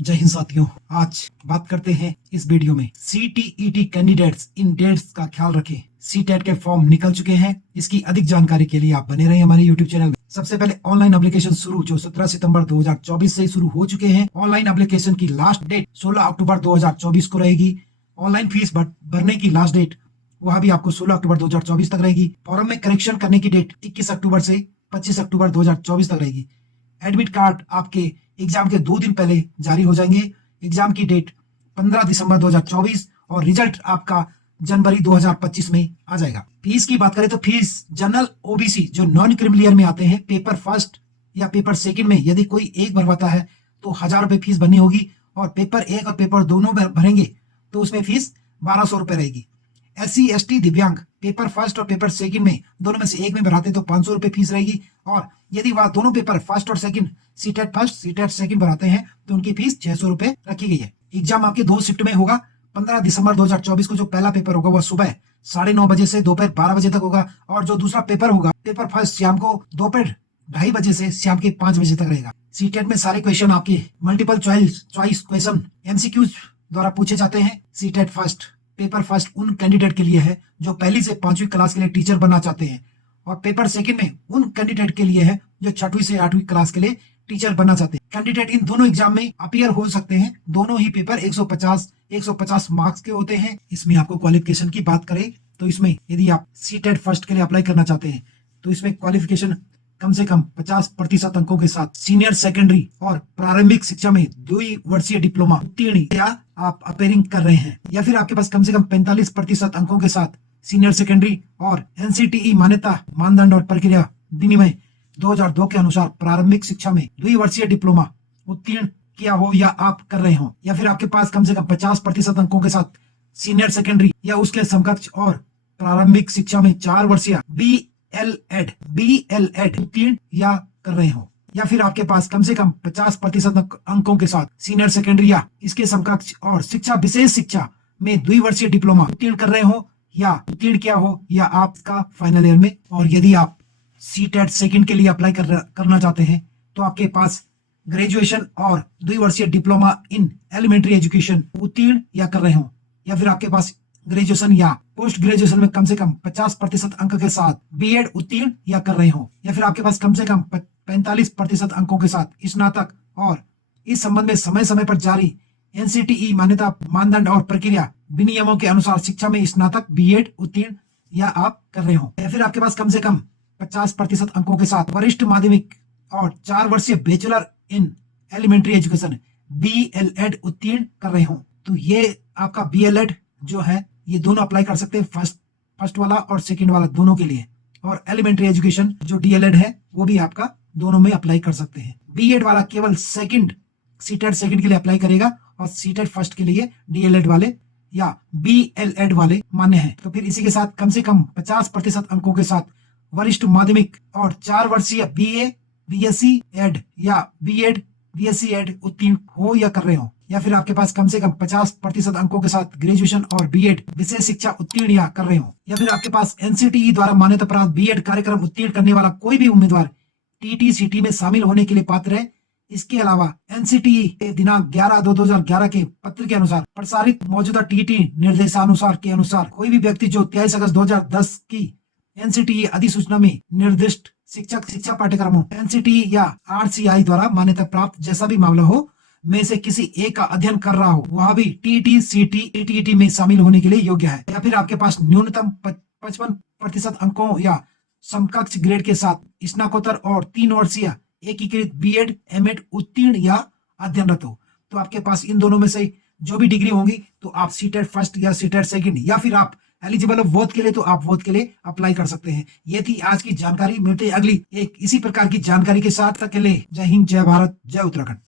जय हिंद साथियों, आज बात करते हैं इस वीडियो में CTET कैंडिडेट्स इन डेट्स का ख्याल रखें। CTET के फॉर्म निकल चुके हैं। इसकी अधिक जानकारी के लिए आप बने रहे हमारे YouTube चैनल में। सबसे पहले ऑनलाइन एप्लीकेशन शुरू जो 17 सितंबर 2024 से शुरू हो चुके हैं। ऑनलाइन एप्लीकेशन की लास्ट डेट 16 अक्टूबर 2024 को रहेगी। ऑनलाइन फीस भरने की लास्ट डेट वह भी आपको 16 अक्टूबर 2024 तक रहेगी। फॉर्म में करेक्शन करने की डेट 21 अक्टूबर से 25 अक्टूबर 2024 तक रहेगी। एडमिट कार्ड आपके एग्जाम के 2 दिन पहले जारी हो जाएंगे। एग्जाम की डेट 15 दिसंबर 2024 और रिजल्ट आपका जनवरी 2025 में आ जाएगा। फीस की बात करें तो फीस जनरल OBC जो नॉन क्रिमिलियर में आते हैं, पेपर फर्स्ट या पेपर सेकंड में यदि कोई एक भरवाता है तो 1000 रुपए फीस भरनी होगी, और पेपर 1 और पेपर दोनों भरेंगे तो उसमें फीस 1200 रुपए रहेगी। SC ST दिव्यांग पेपर फर्स्ट और पेपर सेकंड में दोनों में से एक में भराते तो 500 रुपए फीस रहेगी, और यदि वह दोनों पेपर फर्स्ट और second CTET first CTET second भराते हैं तो उनकी फीस 600 रुपए रखी गई है। एग्जाम आपके 2 शिफ्ट में होगा। 15 दिसंबर 2024 को जो पहला पेपर होगा वह सुबह 9:30 बजे से दोपहर 12 बजे तक होगा, और जो दूसरा पेपर होगा पेपर फर्स्ट शाम को दोपहर 2:30 बजे से शाम के 5 बजे तक रहेगा। CTET में सारे क्वेश्चन आपके मल्टीपल चॉइस क्वेश्चन MCQs द्वारा पूछे जाते हैं। CTET फर्स्ट पेपर फर्स्ट उन कैंडिडेट के लिए है जो पहली से 5वीं क्लास के लिए टीचर बनना चाहते हैं, और पेपर सेकंड में उन कैंडिडेट के लिए है जो 6वीं से 8वीं क्लास के लिए टीचर बनना चाहते हैं। कैंडिडेट इन दोनों एग्जाम में अपीयर हो सकते हैं। दोनों ही पेपर 150 मार्क्स के होते हैं। इसमें आपको क्वालिफिकेशन की बात करें तो इसमें यदि आप CTET फर्स्ट के लिए अप्लाई करना चाहते हैं तो इसमें क्वालिफिकेशन कम से कम 50% अंकों के साथ सीनियर सेकेंडरी और प्रारंभिक शिक्षा में 2 वर्षीय डिप्लोमा उत्तीर्ण या आप अपेयरिंग कर रहे हैं, या फिर आपके पास कम से कम 45% अंकों के साथ सीनियर सेकेंडरी और NCTE मान्यता मानदंड और प्रक्रिया विनिमय 2002 के अनुसार प्रारंभिक शिक्षा में 2 वर्षीय डिप्लोमा उत्तीर्ण किया हो या आप कर रहे हो, या फिर आपके पास कम से कम 50% अंकों के साथ सीनियर सेकेंडरी या उसके समकक्ष और प्रारंभिक शिक्षा में 4 वर्षीय BLED उत्तीर्ण या कर रहे हो, या फिर आपके पास कम से कम 50% अंकों के साथ सीनियर सेकेंडरी या इसके समकक्ष और शिक्षा विशेष शिक्षा में 2 वर्षीय डिप्लोमा उत्तीर्ण कर रहे हो या उत्तीर्ण किया हो, या आपका फाइनल ईयर में। और यदि आप CTET सेकंड के लिए अप्लाई करना चाहते हैं तो आपके पास ग्रेजुएशन और 2 वर्षीय डिप्लोमा इन एलिमेंट्री एजुकेशन उत्तीर्ण या कर रहे हो, या फिर आपके पास ग्रेजुएशन या पोस्ट ग्रेजुएशन में कम से कम 50% अंक के साथ BEd उत्तीर्ण या कर रहे हो, या फिर आपके पास कम से कम 45% अंकों के साथ स्नातक और इस संबंध में समय समय पर जारी NCTE मान्यता मानदंड और प्रक्रिया विनियमों के अनुसार शिक्षा में स्नातक BEd उत्तीर्ण या आप कर रहे हो, या फिर आपके पास कम से कम 50% अंकों के साथ वरिष्ठ माध्यमिक और 4 वर्षीय bachelor in elementary education BLEd उत्तीर्ण कर रहे हो। तो ये आपका BLED जो है ये दोनों अप्लाई कर सकते हैं, फर्स्ट वाला और सेकंड वाला दोनों के लिए, और एलिमेंट्री एजुकेशन जो DLED है वो भी आपका दोनों में अप्लाई कर सकते हैं। BEd वाला केवल CTET सेकंड के लिए अप्लाई करेगा, और CTET फर्स्ट के लिए DLED वाले या BLED वाले मान्य है। तो फिर इसी के साथ कम से कम 50% अंकों के साथ वरिष्ठ माध्यमिक और 4 वर्षीय BA BSc एड या BEd BSc एड उत्तीर्ण हो या कर रहे हो, या फिर आपके पास कम से कम 50% अंकों के साथ ग्रेजुएशन और BEd विशेष शिक्षा उत्तीर्ण या कर रहे हो, या फिर आपके पास NCTE द्वारा मान्यता प्राप्त BEd कार्यक्रम उत्तीर्ण करने वाला कोई भी उम्मीदवार TT-CT में शामिल होने के लिए पात्र है। इसके अलावा NCTE के दिनांक 11/2/2011 के पत्र के अनुसार प्रसारित मौजूदा TT निर्देशानुसार के अनुसार कोई भी व्यक्ति जो 23 अगस्त 2010 की NCTE अधिसूचना में निर्दिष्ट शिक्षा पाठ्यक्रमों NCTE या RCI द्वारा मान्यता प्राप्त जैसा भी मामला हो में से किसी एक का अध्ययन कर रहा हो, वह भी TT-CT TTET में शामिल होने के लिए योग्य है, या फिर आपके पास न्यूनतम 55% अंकों या समकक्ष ग्रेड के साथ स्नातकोत्तर और 3 वर्षीय एकीकृत BEd MEd उत्तीर्ण या अध्ययनरत हो। तो आपके पास इन दोनों में से जो भी डिग्री होंगी तो आप CTET फर्स्ट या CTET सेकंड, या फिर आप एलिजिबल हो वोट के लिए तो आप वोट के लिए अप्लाई कर सकते हैं। ये थी आज की जानकारी। मिलते अगली एक इसी प्रकार की जानकारी के साथ, तक के लिए जय हिंद, जय भारत, जय उत्तराखंड।